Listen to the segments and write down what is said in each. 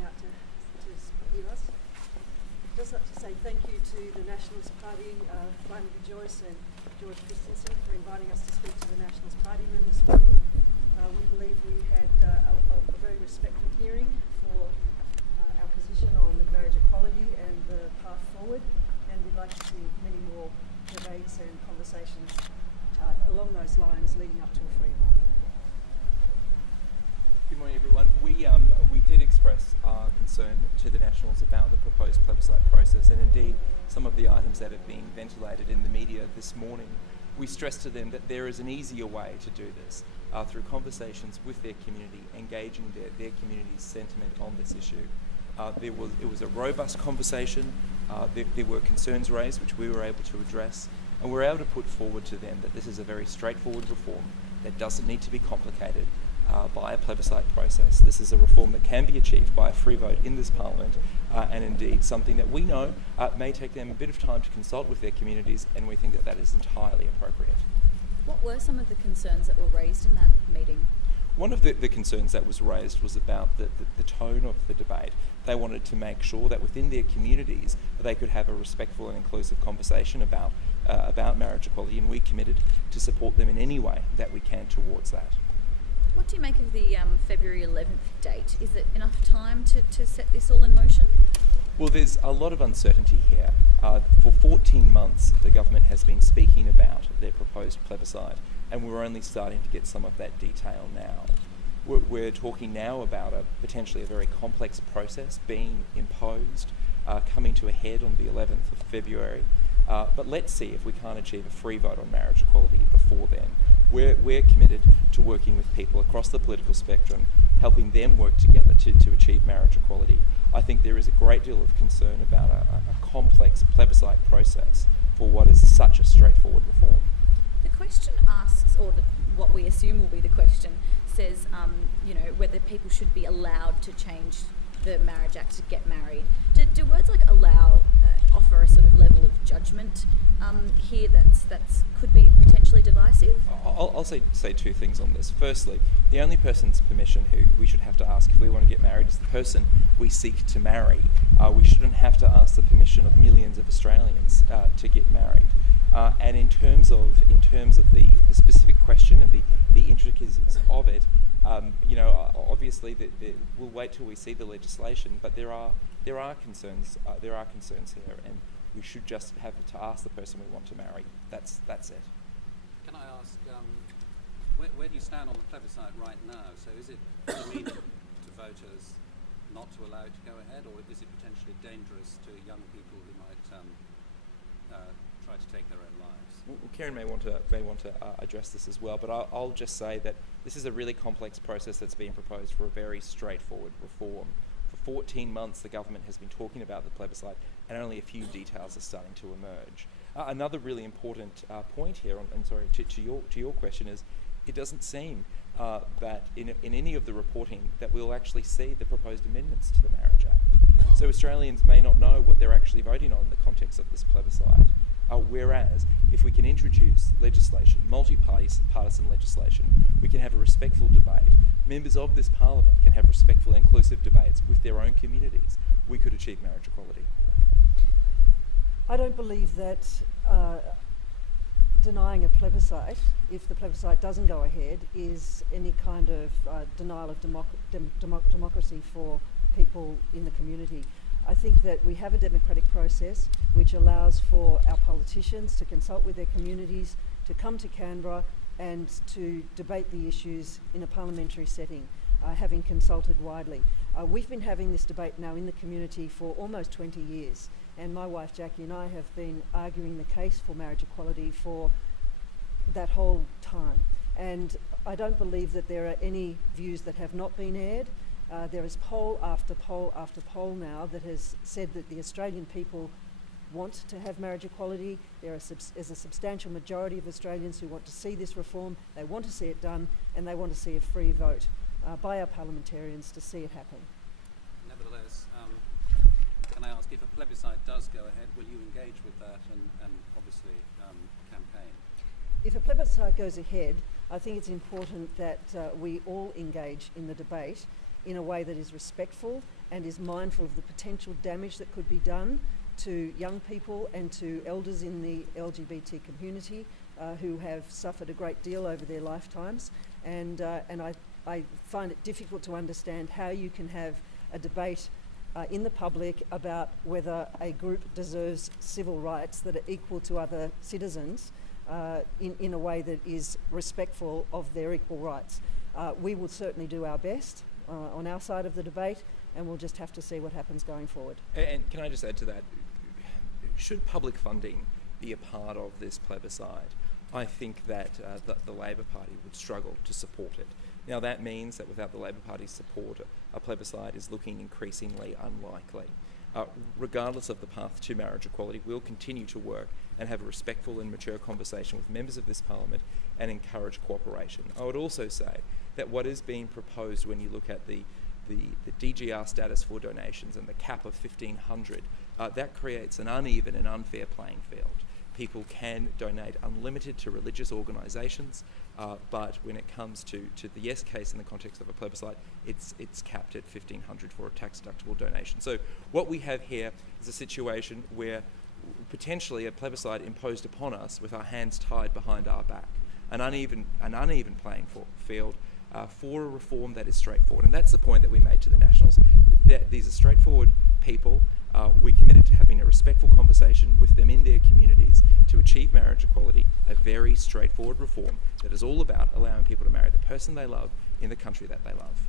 coming out to hear us. Just like to say thank you to the Nationals Party, Barnaby Joyce and George Christensen, for inviting us to speak to the Nationals Party room this morning. We believe we had a very respectful hearing for our position on the marriage equality and the path forward, and we'd like to see many more debates and conversations along those lines leading up to a free vote. Good morning, everyone. We did express our concern to the Nationals about the proposed plebiscite process, and indeed some of the items that have been ventilated in the media this morning. We stressed to them that there is an easier way to do this through conversations with their community, engaging their community's sentiment on this issue. It was a robust conversation. There were concerns raised which we were able to address, and we were able to put forward to them that this is a very straightforward reform that doesn't need to be complicated by a plebiscite process. This is a reform that can be achieved by a free vote in this Parliament, and indeed something that we know may take them a bit of time to consult with their communities, and we think that that is entirely appropriate. What were some of the concerns that were raised in that meeting? One of the concerns that was raised was about the tone of the debate. They wanted to make sure that within their communities they could have a respectful and inclusive conversation about marriage equality, and we committed to support them in any way that we can towards that. What do you make of the February 11th date? Is it enough time to set this all in motion? Well, there's a lot of uncertainty here. For 14 months, the government has been speaking about their proposed plebiscite, and we're only starting to get some of that detail now. We're talking now about potentially a very complex process being imposed, coming to a head on the 11th of February. But let's see if we can't achieve a free vote on marriage equality before then. We're committed to working with people across the political spectrum, helping them work together to achieve marriage equality. I think there is a great deal of concern about a complex plebiscite process for what is such a straightforward reform. The question asks, or what we assume will be the question, says whether people should be allowed to change the Marriage Act to get married. Do words like allow offer a sort of level of judgment here that's could be potentially divisive? I'll say two things on this. Firstly, the only person's permission who we should have to ask if we want to get married is the person we seek to marry. We shouldn't have to ask the permission of millions of Australians to get married. And in terms of the specific question and the intricacies of it, obviously we'll wait till we see the legislation, but there are concerns here, and we should just have to ask the person we want to marry. That's it. Can I ask, where do you stand on the plebiscite right now? So is it convenient to voters not to allow it to go ahead, or is it potentially dangerous to young people who might try to take their own lives? Well, Kerryn may want to address this as well, but I'll just say that this is a really complex process that's being proposed for a very straightforward reform. For 14 months, the government has been talking about the plebiscite, and only a few details are starting to emerge. Another really important point here, to your question, is it doesn't seem that in any of the reporting that we'll actually see the proposed amendments to the Marriage Act. So Australians may not know what they're actually voting on in the context of this plebiscite. Whereas, if we can introduce legislation, multi-partisan legislation, we can have a respectful debate. Members of this Parliament can have respectful and inclusive debates with their own communities. We could achieve marriage equality. I don't believe that denying a plebiscite, if the plebiscite doesn't go ahead, is any kind of denial of democracy for people in the community. I think that we have a democratic process which allows for our politicians to consult with their communities, to come to Canberra and to debate the issues in a parliamentary setting, having consulted widely. We've been having this debate now in the community for almost 20 years, and my wife Jackie and I have been arguing the case for marriage equality for that whole time. And I don't believe that there are any views that have not been aired. There is poll after poll after poll now that has said that the Australian people want to have marriage equality. There is a substantial majority of Australians who want to see this reform. They want to see it done, and they want to see a free vote by our parliamentarians to see it happen. Nevertheless, can I ask, if a plebiscite does go ahead, will you engage with that and obviously campaign? If a plebiscite goes ahead, I think it's important that we all engage in the debate in a way that is respectful and is mindful of the potential damage that could be done to young people and to elders in the LGBT community who have suffered a great deal over their lifetimes. And I find it difficult to understand how you can have a debate in the public about whether a group deserves civil rights that are equal to other citizens in a way that is respectful of their equal rights. We will certainly do our best on our side of the debate, and we'll just have to see what happens going forward. And can I just add to that, should public funding be a part of this plebiscite? I think that the Labor Party would struggle to support it. Now that means that without the Labor Party's support, a plebiscite is looking increasingly unlikely. Regardless of the path to marriage equality, we'll continue to work and have a respectful and mature conversation with members of this Parliament and encourage cooperation. I would also say that what is being proposed when you look at the DGR status for donations and the cap of 1,500, that creates an uneven and unfair playing field. People can donate unlimited to religious organisations, but when it comes to the yes case in the context of a plebiscite, it's capped at 1,500 for a tax-deductible donation. So what we have here is a situation where potentially a plebiscite imposed upon us with our hands tied behind our back, an uneven playing field for a reform that is straightforward. And that's the point that we made to the Nationals, that these are straightforward people. We're committed to having a respectful conversation with them in their communities to achieve marriage equality, a very straightforward reform that is all about allowing people to marry the person they love in the country that they love.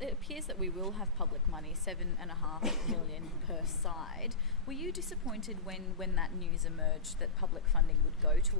It appears that we will have public money, $7.5 million per side. Were you disappointed when that news emerged that public funding would go to